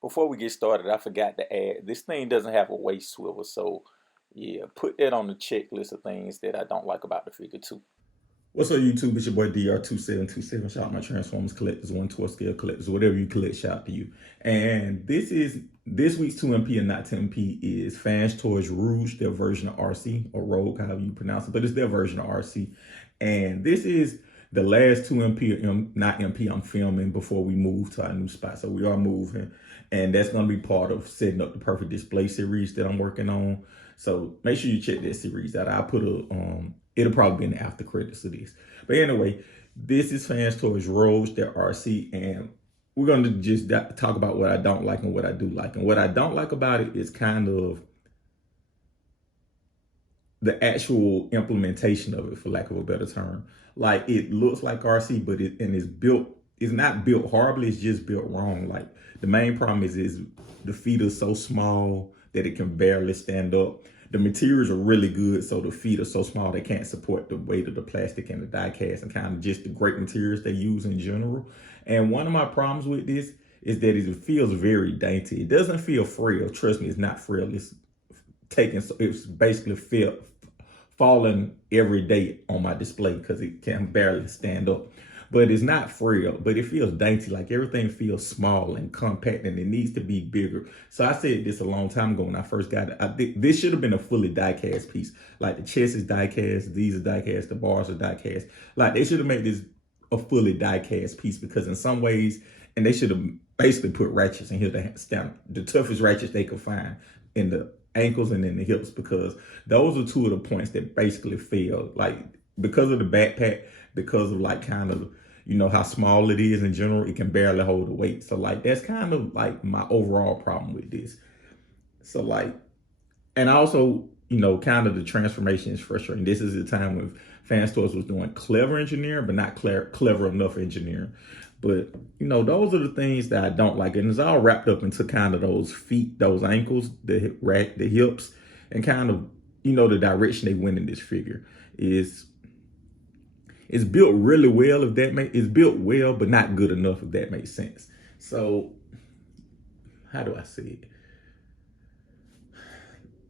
Before we get started, I forgot to add, this thing doesn't have a waist swivel, so yeah, put that on the checklist of things that I don't like about the figure too. What's up, YouTube? It's your boy DR2727. Shout out my Transformers collectors, one tour scale collectors, whatever you collect, shout out to you. And this week's 2MP and not 10MP is FansToys Rouge, their version of Arcee, or Rogue, however you pronounce it, but it's their version of Arcee. And this is the last 2MP or not MP I'm filming before we move to our new spot. So we are moving, and that's going to be part of setting up the perfect display series that I'm working on. So make sure you check that series out. I'll put it'll probably be in the after credits of this. But anyway, this is FansToys Rouge, their Arcee, and we're going to just talk about what I don't like and what I do like. And what I don't like about it is kind of the actual implementation of it, for lack of a better term. Like, it looks like Arcee, but it's not built horribly, it's just built wrong. Like, the main problem is the feet are so small that it can barely stand up. The materials are really good, so the feet are so small they can't support the weight of the plastic and the die cast and kind of just the great materials they use in general. And one of my problems with this is that it feels very dainty. It doesn't feel frail. Trust me, it's not frail. It's basically falling every day on my display because it can barely stand up. But it's not frail, but it feels dainty. Like, everything feels small and compact, and it needs to be bigger. So I said this a long time ago when I first got it. This should have been a fully die-cast piece. Like, the chest is die-cast, these are die-cast, the bars are die-cast. Like, they should have made this a fully die-cast piece, because in some ways, and they should have basically put ratchets in here to stand the toughest ratchets they could find in the ankles and in the hips, because those are two of the points that basically failed. Like, because of the backpack, because of like kind of, you know, how small it is in general, it can barely hold the weight. So like, that's kind of like my overall problem with this. So like, and also, you know, kind of the transformation is frustrating. This is the time when FansToys was doing clever engineering, but not clever enough engineering. But, you know, those are the things that I don't like. And it's all wrapped up into kind of those feet, those ankles, the hips, and kind of, you know, the direction they went in this figure is, it's built really well, it's built well, but not good enough, if that makes sense. So, how do I say it?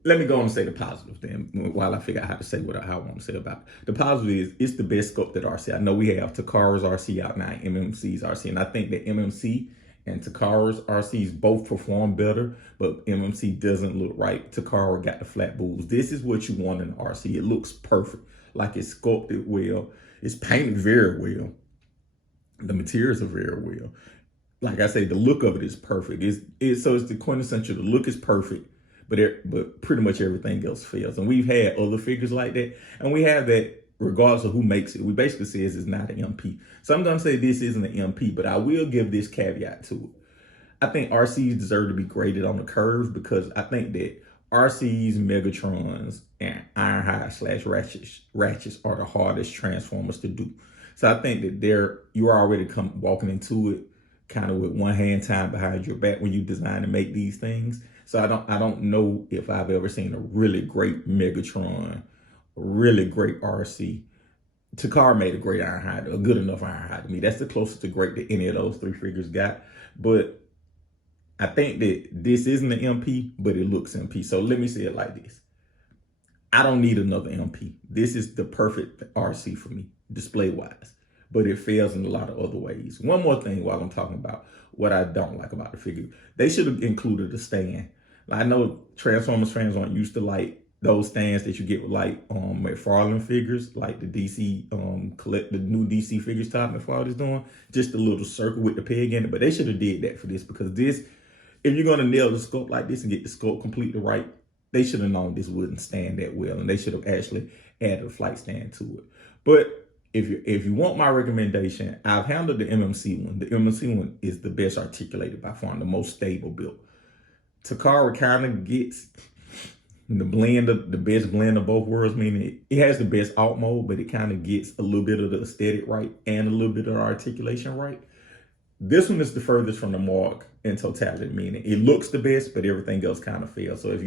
Let me go on and say the positive then, while I figure out how to say how I want to say about it. The positive is, it's the best sculpted Arcee. I know we have Takara's Arcee out now, MMC's Arcee, and I think that MMC and Takara's Arcees both perform better, but MMC doesn't look right. Takara got the flat boobs. This is what you want in an Arcee. It looks perfect. Like, it's sculpted well. It's painted very well. The materials are very well. Like I say, the look of it is perfect. So it's the quintessential. The look is perfect, but pretty much everything else fails. And we've had other figures like that, and we have that regardless of who makes it. We basically says it's not an MP. So I'm gonna say this isn't an MP, but I will give this caveat to it. I think Arcees deserve to be graded on the curve, because I think that Arcees, Megatrons, and Ironhide / Ratchets are the hardest Transformers to do. So I think that you're already walking into it kind of with one hand tied behind your back when you design and make these things. So I don't know if I've ever seen a really great Megatron, really great Arcee. Takara made a great Ironhide, a good enough Ironhide to me. That's the closest to great that any of those three figures got. But I think that this isn't an MP, but it looks MP. So let me say it like this. I don't need another MP. This is the perfect Arcee for me, display-wise. But it fails in a lot of other ways. One more thing while I'm talking about what I don't like about the figure. They should have included a stand. I know Transformers fans aren't used to like those stands that you get with like McFarlane figures, like the DC the new DC figures Todd McFarlane is doing. Just a little circle with the peg in it. But they should have did that for this, because this, if you're gonna nail the sculpt like this and get the sculpt completely right, they should have known this wouldn't stand that well, and they should have actually added a flight stand to it. But if you want my recommendation, I've handled the MMC one. The MMC one is the best articulated by far and the most stable built. Takara kind of gets the best blend of both worlds, meaning it has the best alt mode, but it kind of gets a little bit of the aesthetic right and a little bit of the articulation right. This one is the furthest from the mark in totality, meaning it looks the best, but everything else kind of fails. So if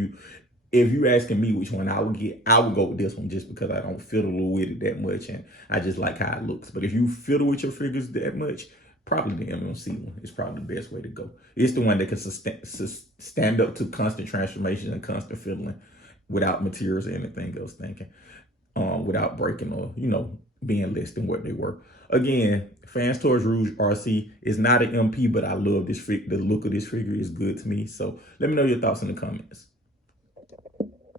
you asking me which one I would get, I would go with this one, just because I don't fiddle with it that much and I just like how it looks. But if you fiddle with your figures that much, probably the MMC one is probably the best way to go. It's the one that can stand up to constant transformation and constant fiddling without materials or anything else thinking, without breaking or, being less than what they were. Again, FansToys Rouge Arcee is not an MP, but I love this figure. The look of this figure is good to me. So let me know your thoughts in the comments.